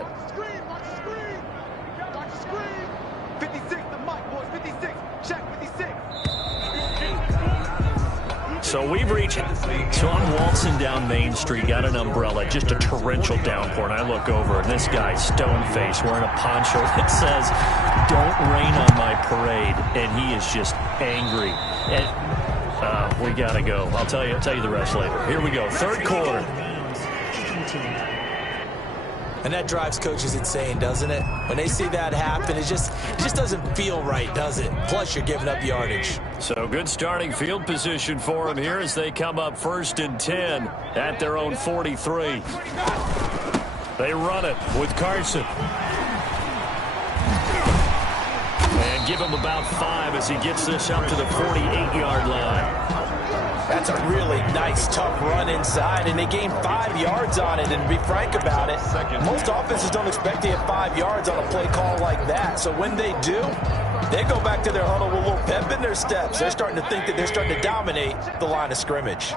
Screen, watch the screen. Watch the screen. 56, the mic, boys. 56. Check 56. So we've reached. So I'm waltzing down Main Street, got an umbrella, just a torrential downpour, and I look over, and this guy, stone-faced, wearing a poncho that says, "Don't rain on my parade," and he is just angry. And we got to go. I'll tell you the rest later. Here we go, third quarter. And that drives coaches insane, doesn't it? When they see that happen, it just doesn't feel right, does it? Plus, you're giving up yardage. So good starting field position for them here as they come up 1st and 10 at their own 43. They run it with Carson. And give him about 5 as he gets this up to the 48-yard line. That's a really nice, tough run inside, and they gained 5 yards on it. And to be frank about it, most offenses don't expect to get 5 yards on a play call like that. So when they do, they go back to their huddle with a little pep in their steps. They're starting to think that they're starting to dominate the line of scrimmage.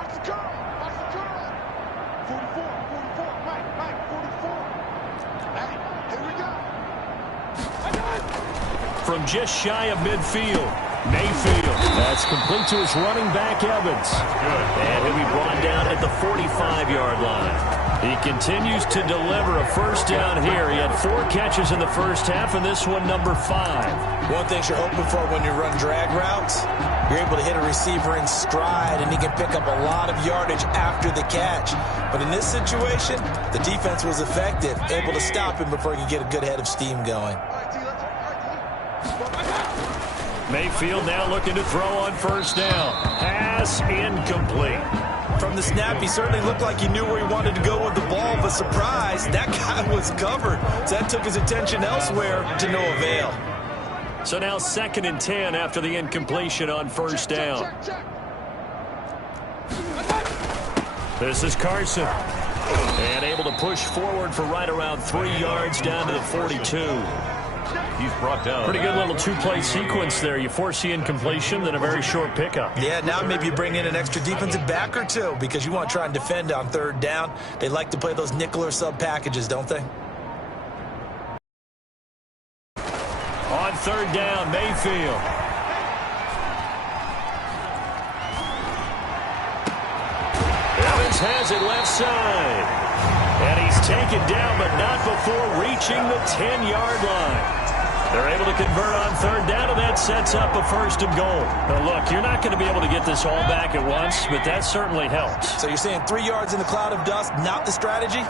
From just shy of midfield, Mayfield. That's complete to his running back, Evans. And he'll be brought down at the 45-yard line. He continues to deliver a first down here. He had 4 catches in the first half, and this one number 5. One thing you're hoping for when you run drag routes, you're able to hit a receiver in stride, and he can pick up a lot of yardage after the catch. But in this situation, the defense was effective, able to stop him before he could get a good head of steam going. Mayfield now looking to throw on first down. Pass incomplete. From the snap, he certainly looked like he knew where he wanted to go with the ball, but surprise, that guy was covered. So that took his attention elsewhere to no avail. So now 2nd and 10 after the incompletion on first down. This is Carson. And able to push forward for right around 3 yards down to the 42. He's brought down. Pretty good little 2-play sequence there. You force the incompletion, then a very short pickup. Yeah, now maybe you bring in an extra defensive back or 2 because you want to try and defend on 3rd down. They like to play those nickel or sub packages, don't they? On 3rd down, Mayfield. Evans has it left side. And he's taken down, but not before reaching the 10-yard line. They're able to convert on 3rd down, and that sets up a 1st and goal. Now, look, you're not going to be able to get this all back at once, but that certainly helps. So you're saying 3 yards in the cloud of dust, not the strategy?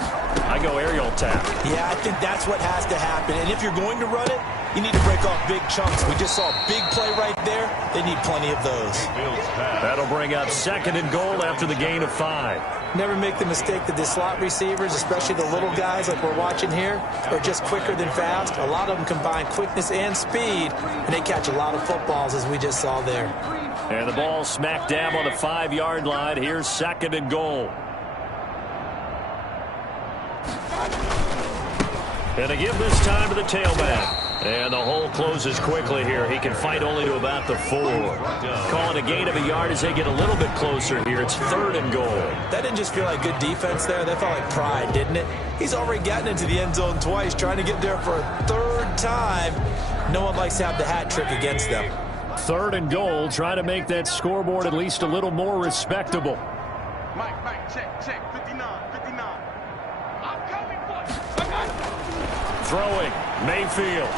I go aerial tap. Yeah, I think that's what has to happen. And if you're going to run it, you need to break off big chunks. We just saw a big play right there. They need plenty of those. That'll bring up 2nd and goal after the gain of 5. Never make the mistake that the slot receivers, especially the little guys like we're watching here, are just quicker than fast. A lot of them combine quickness and speed, and they catch a lot of footballs, as we just saw there. And the ball smack dab on the 5-yard line. Here's 2nd and goal. And to give this time to the tailback. And the hole closes quickly here. He can fight only to about the 4. Calling a gain of a yard as they get a little bit closer here. It's 3rd and goal. That didn't just feel like good defense there. That felt like pride, didn't it? He's already gotten into the end zone twice, trying to get there for a 3rd time. No one likes to have the hat trick against them. 3rd and goal. Try to make that scoreboard at least a little more respectable. Mike, check, 59. I'm coming, boys. Throwing, Mayfield.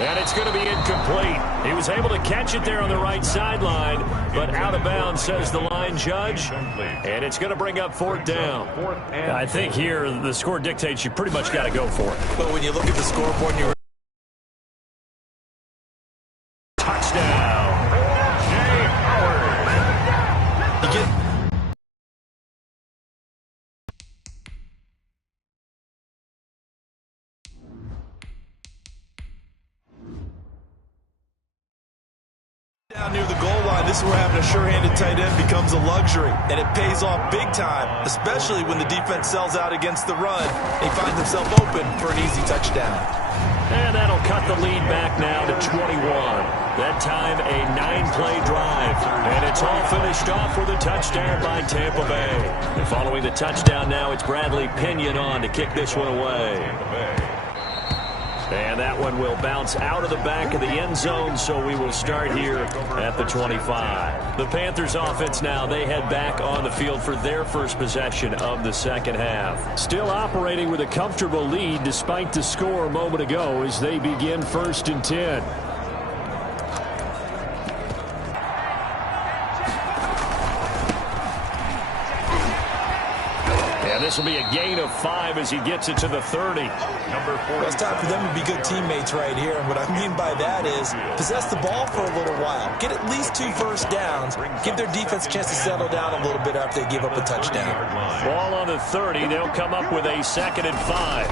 And it's going to be incomplete. He was able to catch it there on the right sideline, but out of bounds, says the line judge. And it's going to bring up 4th down. I think here the score dictates you pretty much got to go for it. But when you look at the scoreboard, you touchdown. down near the goal line, this is where having a sure-handed tight end becomes a luxury, and it pays off big time, especially when the defense sells out against the run. He finds himself open for an easy touchdown. And that'll cut the lead back now to 21. That time a 9-play drive. And it's all finished off with a touchdown by Tampa Bay. And following the touchdown now, it's Bradley Pinion on to kick this one away. And that one will bounce out of the back of the end zone, so we will start here at the 25. The Panthers offense now, they head back on the field for their first possession of the second half. Still operating with a comfortable lead despite the score a moment ago as they begin 1st and 10. This will be a gain of 5 as he gets it to the 30. Number 4. It's time for them to be good teammates right here. And what I mean by that is possess the ball for a little while. Get at least 2 first downs. Give their defense a chance to settle down a little bit after they give up a touchdown. Ball on the 30. They'll come up with a 2nd and 5.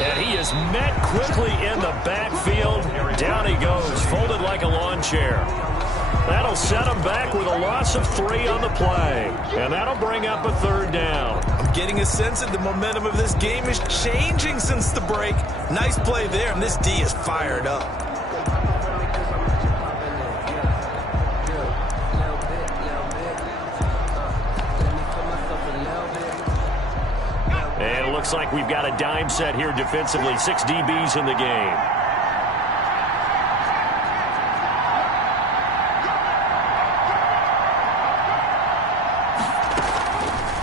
And he is met quickly in the backfield. Down he goes, folded like a lawn chair. That'll set him back with a loss of 3 on the play. And that'll bring up a 3rd down. I'm getting a sense that the momentum of this game is changing since the break. Nice play there, and this D is fired up. And it looks like we've got a dime set here defensively. 6 DBs in the game.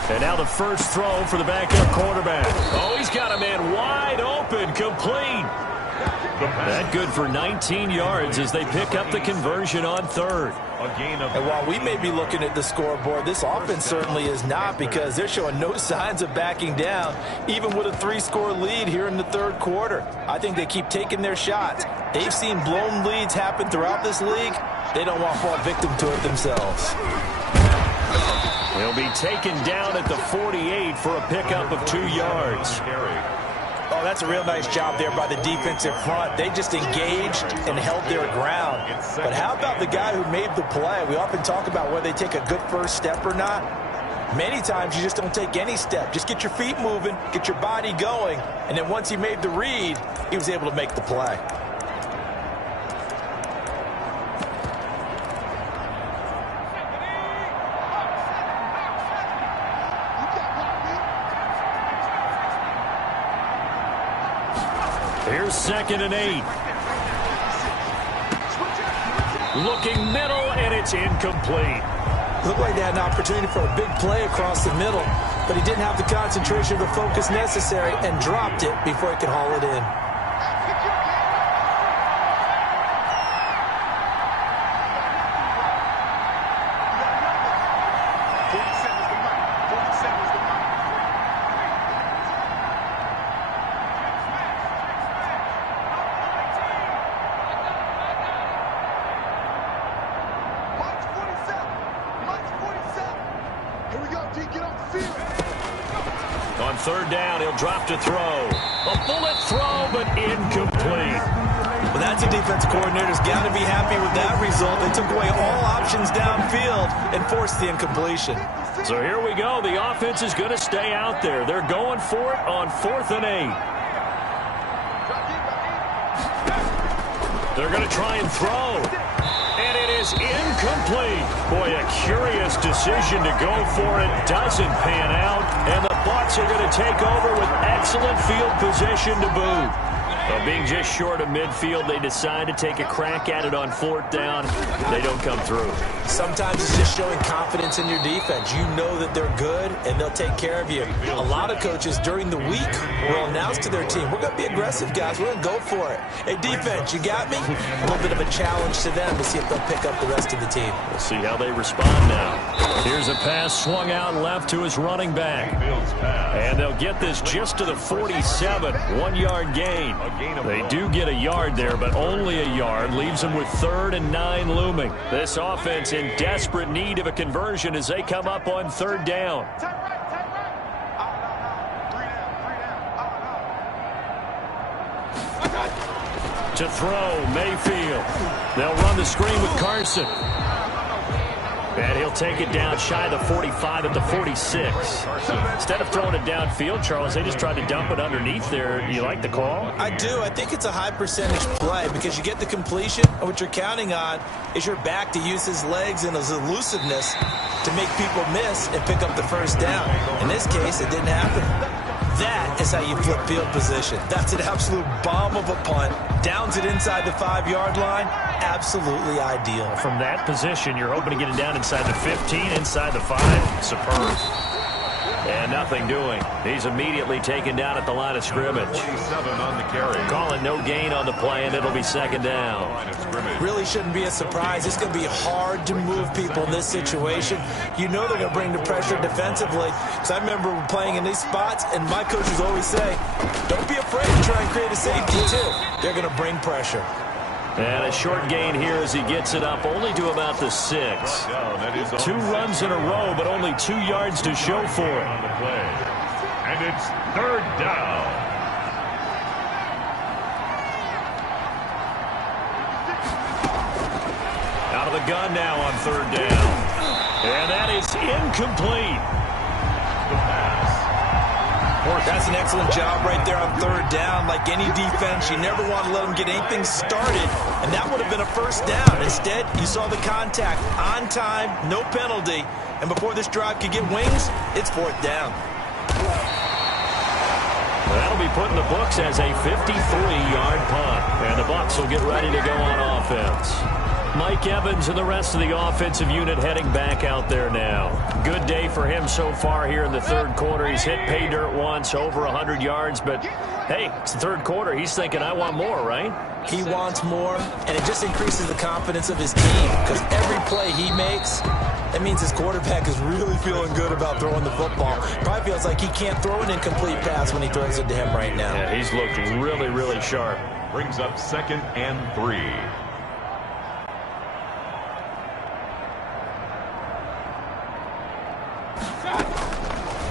And now the first throw for the backup quarterback. Oh, he's got a man wide open, complete. That good for 19 yards as they pick up the conversion on 3rd. And while we may be looking at the scoreboard, this offense certainly is not, because they're showing no signs of backing down, even with a 3-score lead here in the 3rd quarter. I think they keep taking their shots. They've seen blown leads happen throughout this league. They don't want to fall victim to it themselves. He'll be taken down at the 48 for a pickup of 2 yards. Oh, that's a real nice job there by the defensive front. They just engaged and held their ground. But how about the guy who made the play? We often talk about whether they take a good first step or not. Many times you just don't take any step. Just get your feet moving, get your body going, and then once he made the read, he was able to make the play. Here's 2nd and 8. Looking middle, and it's incomplete. Looked like they had an opportunity for a big play across the middle, but he didn't have the concentration or the focus necessary and dropped it before he could haul it in. On 3rd down, he'll drop to throw. A bullet throw, but incomplete. Well, that's a defense coordinator's got to be happy with that result. They took away all options downfield and forced the incompletion. So here we go. The offense is going to stay out there. They're going for it on 4th and 8. They're going to try and throw. And it is incomplete. Boy, a curious decision to go for it. Doesn't pan out. And the Bucs are going to take over with excellent field position to boot. Well, being just short of midfield, they decide to take a crack at it on 4th down. They don't come through. Sometimes it's just showing confidence in your defense. You know that they're good, and they'll take care of you. A lot of coaches during the week will announce to their team, we're going to be aggressive, guys. We're going to go for it. Hey, defense, you got me? A little bit of a challenge to them to see if they'll pick up the rest of the team. We'll see how they respond now. Here's a pass swung out left to his running back. And they'll get this just to the 47. 1-yard gain. They do get a yard there, but only a yard. Leaves them with 3rd and 9 looming. This offense in desperate need of a conversion as they come up on 3rd down. To throw, Mayfield. They'll run the screen with Carson. And he'll take it down shy of the 45 at the 46. Instead of throwing it downfield, Charles, they just tried to dump it underneath there. You like the call? I do. I think it's a high percentage play because you get the completion, and what you're counting on is your back to use his legs and his elusiveness to make people miss and pick up the first down. In this case, it didn't happen. That is how you flip field position. That's an absolute bomb of a punt. Downs it inside the 5-yard line. Absolutely ideal. From that position, you're hoping to get it down inside the 15, inside the 5. Superb. And nothing doing. He's immediately taken down at the line of scrimmage. 47 on the carry. Calling no gain on the play, and it'll be second down. Really shouldn't be a surprise. It's going to be hard to move people in this situation. You know they're going to bring the pressure defensively. So I remember playing in these spots, and my coaches always say, don't be afraid to try and create a safety too. They're going to bring pressure. And a short gain here as he gets it up only to about the 6. 2 runs in a row, but only 2 yards to show for it. And it's third down. Out of the gun now on third down. And that is incomplete. The pass. That's an excellent job right there on third down. Like any defense, you never want to let them get anything started, and that would have been a first down. Instead, you saw the contact on time, no penalty, and before this drive could get wings, it's fourth down. That'll be put in the books as a 53-yard punt, and the Bucs will get ready to go on offense. Mike Evans and the rest of the offensive unit heading back out there now. Good day for him so far here in the third quarter. He's hit pay dirt once, over 100 yards, but hey, it's the third quarter. He's thinking, I want more, right? He wants more, and it just increases the confidence of his team because every play he makes, that means his quarterback is really feeling good about throwing the football. Probably feels like he can't throw an incomplete pass when he throws it to him right now. Yeah, he's looked really, really sharp. Brings up 2nd and 3.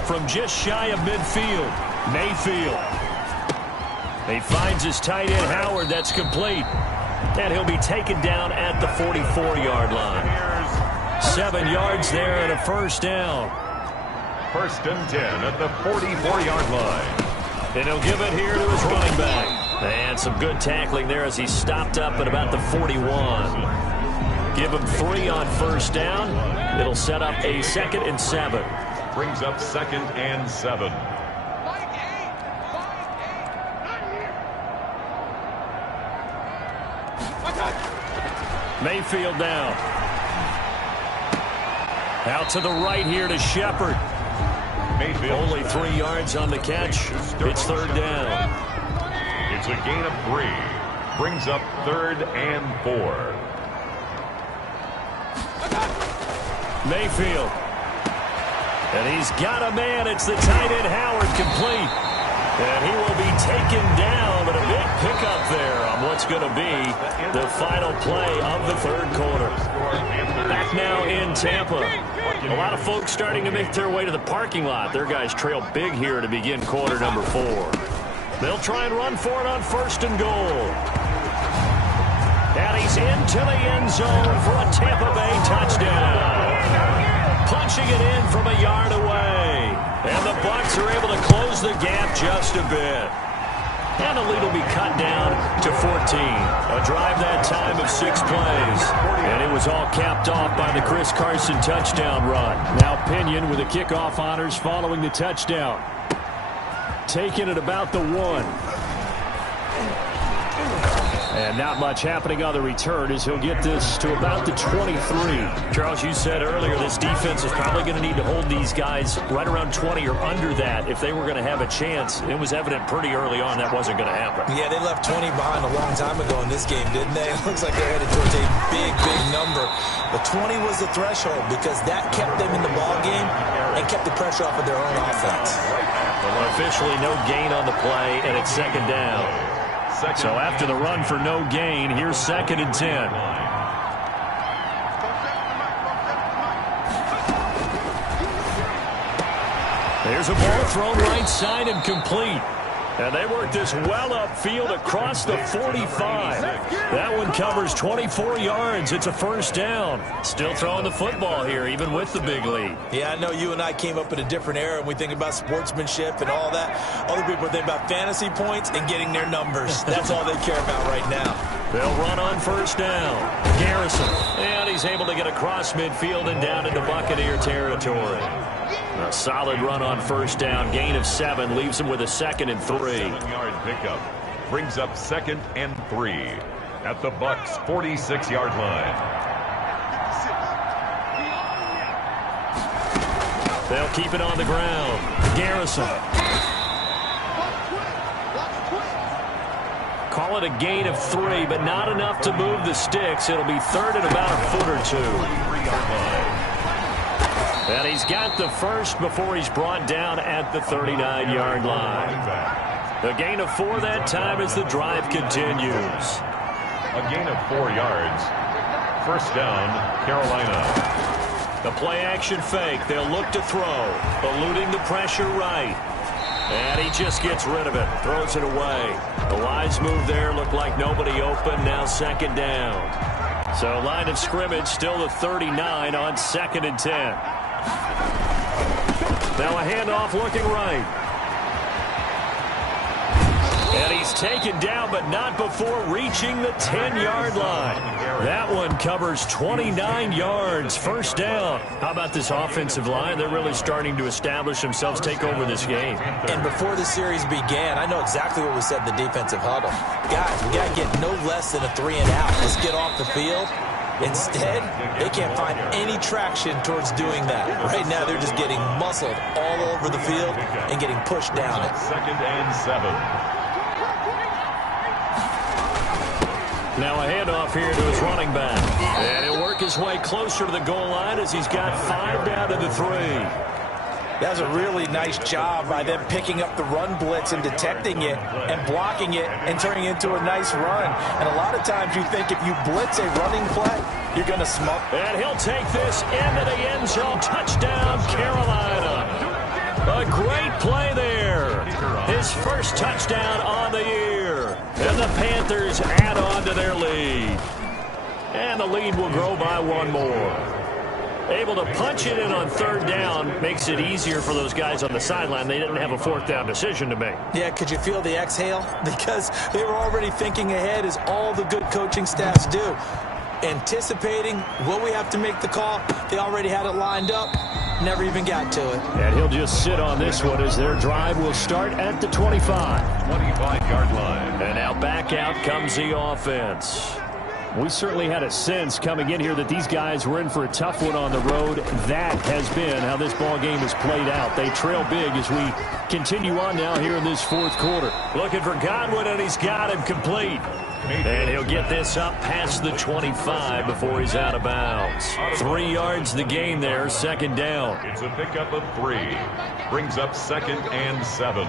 From just shy of midfield, Mayfield. He finds his tight end, Howard. That's complete. And he'll be taken down at the 44-yard line. 7 yards there and a first down. 1st and 10 at the 44-yard line. And he'll give it here to his running back. And some good tackling there as he stopped up at about the 41. Give him 3 on first down. It'll set up a 2nd and 7. Brings up 2nd and 7. Mayfield down. Out to the right here to Shepard. Mayfield. Only 3 yards on the catch. It's third down. It's a gain of 3. Brings up 3rd and 4. Mayfield. And he's got a man. It's the tight end, Howard, complete. And he will be taken down, but a big pickup there on what's going to be the final play of the third quarter. Back now in Tampa. A lot of folks starting to make their way to the parking lot. Their guys trail big here to begin quarter number 4. They'll try and run for it on 1st and goal. And he's into the end zone for a Tampa Bay touchdown. Punching it in from a yard away. And the Bucs are able to close the gap just a bit. And the lead will be cut down to 14. A drive that time of 6 plays. And it was all capped off by the Chris Carson touchdown run. Now Pinion with the kickoff honors following the touchdown. Taking it about the 1. And not much happening on the return as he'll get this to about the 23. Charles, you said earlier this defense is probably going to need to hold these guys right around 20 or under that if they were going to have a chance. It was evident pretty early on that wasn't going to happen. Yeah, they left 20 behind a long time ago in this game, didn't they? It looks like they're headed towards a big, big number. But 20 was the threshold because that kept them in the ball game and kept the pressure off of their own offense. Well, officially no gain on the play, and it's second down. So after the run for no gain, here's 2nd and 10. There's a ball thrown right side and complete. And they work this well upfield across the 45. That one covers 24 yards. It's a first down. Still throwing the football here, even with the big lead. Yeah, I know you and I came up in a different era, and we think about sportsmanship and all that. Other people think about fantasy points and getting their numbers. That's all they care about right now. They'll run on first down. Garrison. And he's able to get across midfield and down into Buccaneer territory. A solid run on first down. Gain of 7 leaves him with a 2nd and 3. 7-yard pickup brings up 2nd and 3 at the Bucs 46-yard line. They'll keep it on the ground. Garrison. Call it a gain of 3, but not enough to move the sticks. It'll be 3rd and about a foot or 2. 43-yard line. And he's got the first before he's brought down at the 39-yard line. A gain of 4 that time as the drive continues. A gain of 4 yards. First down, Carolina. The play-action fake. They'll look to throw. Eluding the pressure right. And he just gets rid of it. Throws it away. The wise move there. Looked like nobody open. Now 2nd down. So line of scrimmage still the 39 on 2nd and 10. Now a handoff looking right. And he's taken down, but not before reaching the 10-yard line. That one covers 29 yards. First down. How about this offensive line? They're really starting to establish themselves, take over this game. And before the series began, I know exactly what was said in the defensive huddle. Guys, we got to get no less than a 3-and-out. Let's get off the field. Instead, they can't find any traction towards doing that. Right now, they're just getting muscled all over the field and getting pushed down it. 2nd and 7. Now a handoff here to his running back. And he'll work his way closer to the goal line as he's got 5 down to the 3. That was a really nice job by them picking up the run blitz and detecting it and blocking it and turning it into a nice run. And a lot of times you think if you blitz a running play, you're going to smoke. And he'll take this into the end zone. Touchdown, Carolina. A great play there. His first touchdown on the year. And the Panthers add on to their lead. And the lead will grow by 1 more. Able to punch it in on 3rd down makes it easier for those guys on the sideline. They didn't have a 4th down decision to make. Yeah, could you feel the exhale? Because they were already thinking ahead, as all the good coaching staffs do. Anticipating, will we have to make the call? They already had it lined up. Never even got to it. And he'll just sit on this one as their drive will start at the 25. 25-yard line. And now back out comes the offense. We certainly had a sense coming in here that these guys were in for a tough one on the road. That has been how this ball game has played out. They trail big as we continue on now here in this 4th quarter. Looking for Godwin, and he's got him complete. And he'll get this up past the 25 before he's out of bounds. 3 yards the gain there, 2nd down. It's a pickup of 3. Brings up 2nd and 7.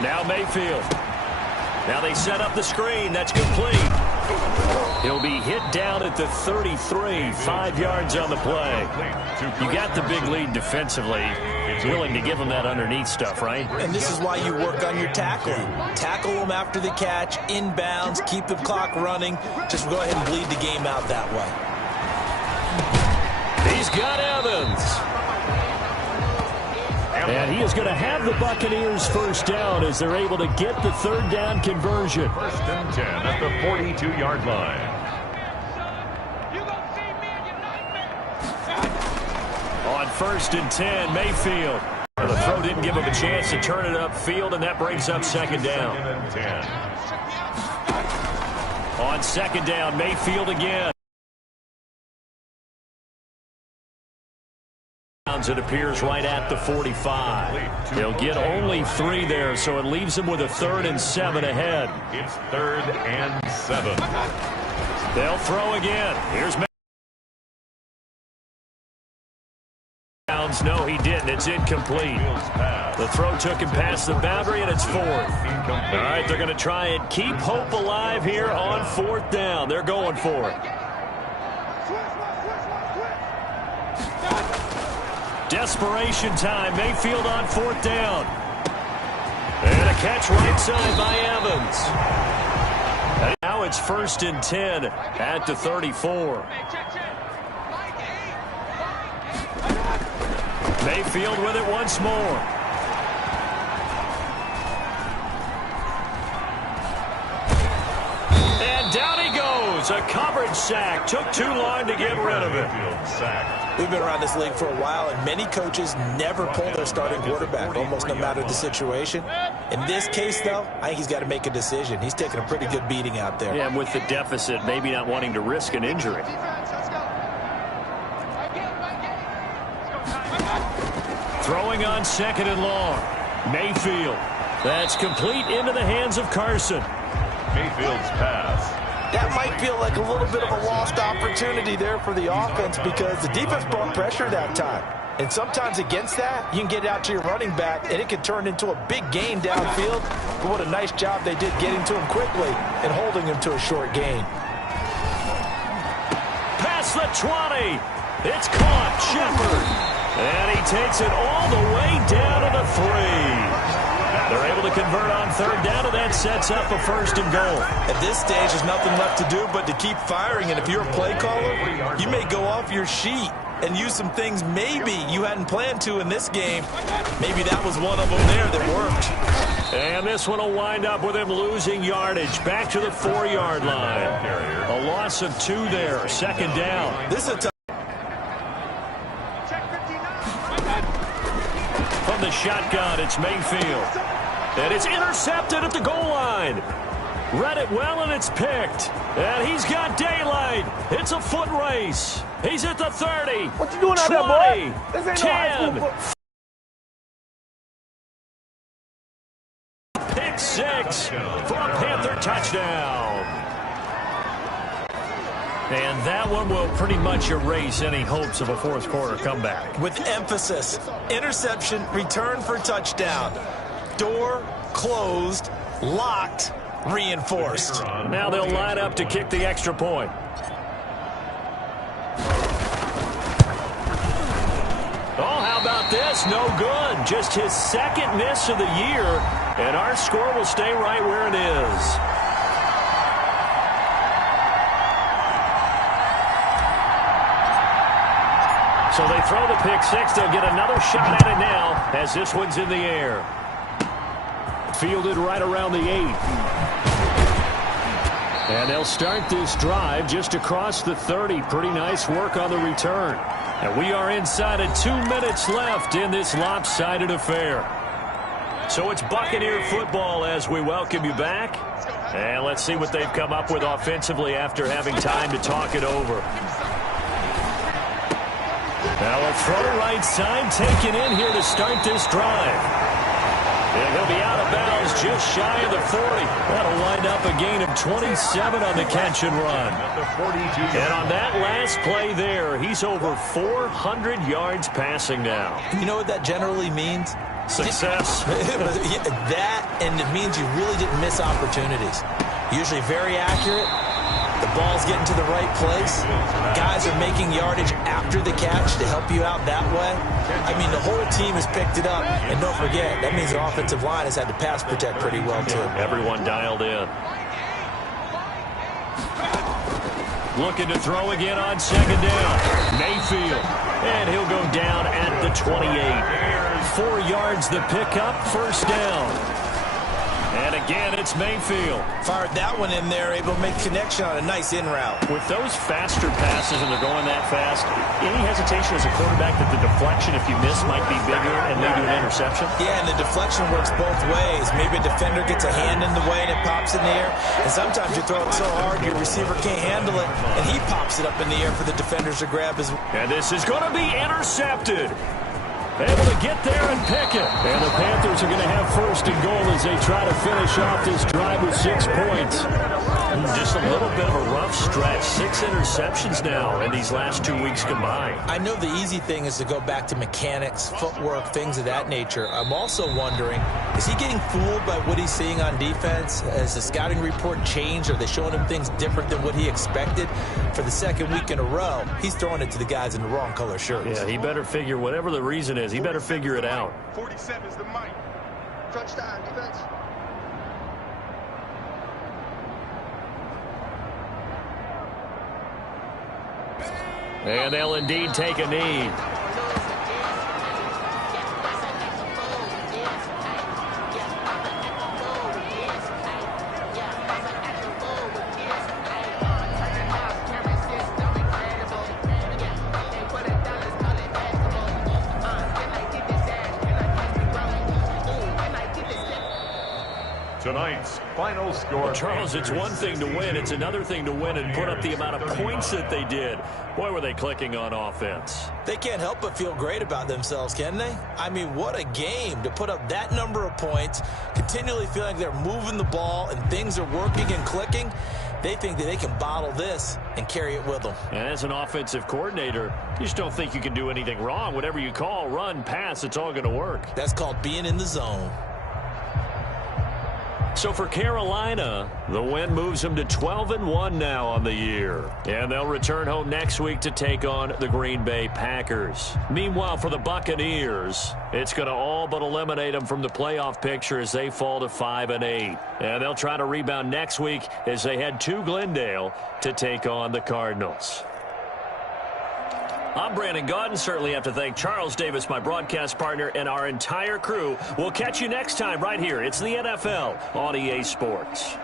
Now Mayfield. Now they set up the screen. That's complete. He'll be hit down at the 33. 5 yards on the play. You got the big lead defensively. It's willing to give them that underneath stuff, right? And this is why you work on your tackling. Tackle them after the catch, inbounds, keep the clock running. Just go ahead and bleed the game out that way. He's got Evans. And he is going to have the Buccaneers first down as they're able to get the 3rd down conversion. 1st and 10 at the 42-yard line. On 1st and 10, Mayfield. The throw didn't give him a chance to turn it upfield, and that brings up 2nd down. 2nd and 10. On 2nd down, Mayfield again. It appears right at the 45. He'll get only 3 there, so it leaves him with a 3rd and 7 ahead. It's 3rd and 7. They'll throw again. Here's No, he didn't. It's incomplete. The throw took him past the boundary, and it's 4th. All right, they're going to try and keep hope alive here on 4th down. They're going for it. Desperation time. Mayfield on 4th down. And a catch right side by Evans. And now it's 1st and 10 at the 34. Mayfield with it once more. And down he goes. A coverage sack. Took too long to get rid of it. We've been around this league for a while, and many coaches never pull their starting quarterback, almost no matter the situation. In this case, though, I think he's got to make a decision. He's taking a pretty good beating out there. Yeah, and with the deficit, maybe not wanting to risk an injury. Throwing on 2nd and long. Mayfield. That's complete into the hands of Carson. Mayfield's pass. That might feel like a little bit of a lost opportunity there for the offense because the defense brought pressure that time. And sometimes against that, you can get out to your running back, and it can turn into a big gain downfield. But what a nice job they did getting to him quickly and holding him to a short gain. Past the 20. It's caught. Shepard. And he takes it all the way down to the 3. They're able to convert on 3rd down, and that sets up a 1st and goal. At this stage, there's nothing left to do but to keep firing. And if you're a play caller, you may go off your sheet and use some things maybe you hadn't planned to in this game. Maybe that was one of them there that worked. And this one will wind up with him losing yardage. Back to the 4-yard line. A loss of 2 there. 2nd down. This is a tough. From the shotgun, it's Mayfield. And it's intercepted at the goal line. Read it well, and it's picked. And he's got daylight. It's a foot race. He's at the 30. What you doing out 20, there, boy? This ain't no high 10. school Pick 6 for a Panther touchdown. And that one will pretty much erase any hopes of a 4th quarter comeback. With emphasis, interception, return for touchdown. Door closed, locked, reinforced. Now they'll line up to kick the extra point. Oh, how about this? No good. Just his 2nd miss of the year, and our score will stay right where it is. So they throw the pick 6. They'll get another shot at it now as this one's in the air. Fielded right around the 8. And they'll start this drive just across the 30. Pretty nice work on the return. And we are inside of 2 minutes left in this lopsided affair. So it's Buccaneer football as we welcome you back. And let's see what they've come up with offensively after having time to talk it over. Now a throw right side taken in here to start this drive. And he'll be out of bounds just shy of the 40. That'll wind up a gain of 27 on the catch and run. And on that last play there, he's over 400 yards passing now. You know what that generally means? Success. That, and it means you really didn't miss opportunities. Usually very accurate. The ball's getting to the right place. Guys are making yardage after the catch to help you out that way. I mean, the whole team has picked it up. And don't forget, that means the offensive line has had to pass protect pretty well, too. Everyone dialed in. Looking to throw again on 2nd down. Mayfield. And he'll go down at the 28. 4 yards the pickup, 1st down. And again, it's Mayfield. Fired that one in there, able to make connection on a nice in route. With those faster passes and they're going that fast, any hesitation as a quarterback that the deflection, if you miss, might be bigger and lead to an interception? Yeah, and the deflection works both ways. Maybe a defender gets a hand in the way and it pops in the air. And sometimes you throw it so hard your receiver can't handle it, and he pops it up in the air for the defenders to grab as well. And this is going to be intercepted. Able to get there and pick it. And the Panthers are going to have 1st and goal as they try to finish off this drive with 6 points. Just a little bit of a rough stretch. 6 interceptions now in these last 2 weeks combined. I know the easy thing is to go back to mechanics, footwork, things of that nature. I'm also wondering, is he getting fooled by what he's seeing on defense? Has the scouting report changed? Are they showing him things different than what he expected? For the second week in a row, he's throwing it to the guys in the wrong color shirts. Yeah, he better figure, whatever the reason is, he better figure it out. 47 is the mic. Crunch time, defense. And they'll indeed take a knee. Tonight's final score. Charles, it's one thing to win. It's another thing to win and put up the amount of points that they did. Boy, were they clicking on offense. They can't help but feel great about themselves, can they? I mean, what a game to put up that number of points, continually feeling like they're moving the ball and things are working and clicking. They think that they can bottle this and carry it with them. And as an offensive coordinator, you just don't think you can do anything wrong. Whatever you call, run, pass, it's all going to work. That's called being in the zone. So for Carolina, the win moves them to 12-1 now on the year. And they'll return home next week to take on the Green Bay Packers. Meanwhile, for the Buccaneers, it's going to all but eliminate them from the playoff picture as they fall to 5-8. And they'll try to rebound next week as they head to Glendale to take on the Cardinals. I'm Brandon Gaudin. Certainly have to thank Charles Davis, my broadcast partner, and our entire crew. We'll catch you next time right here. It's the NFL on EA Sports.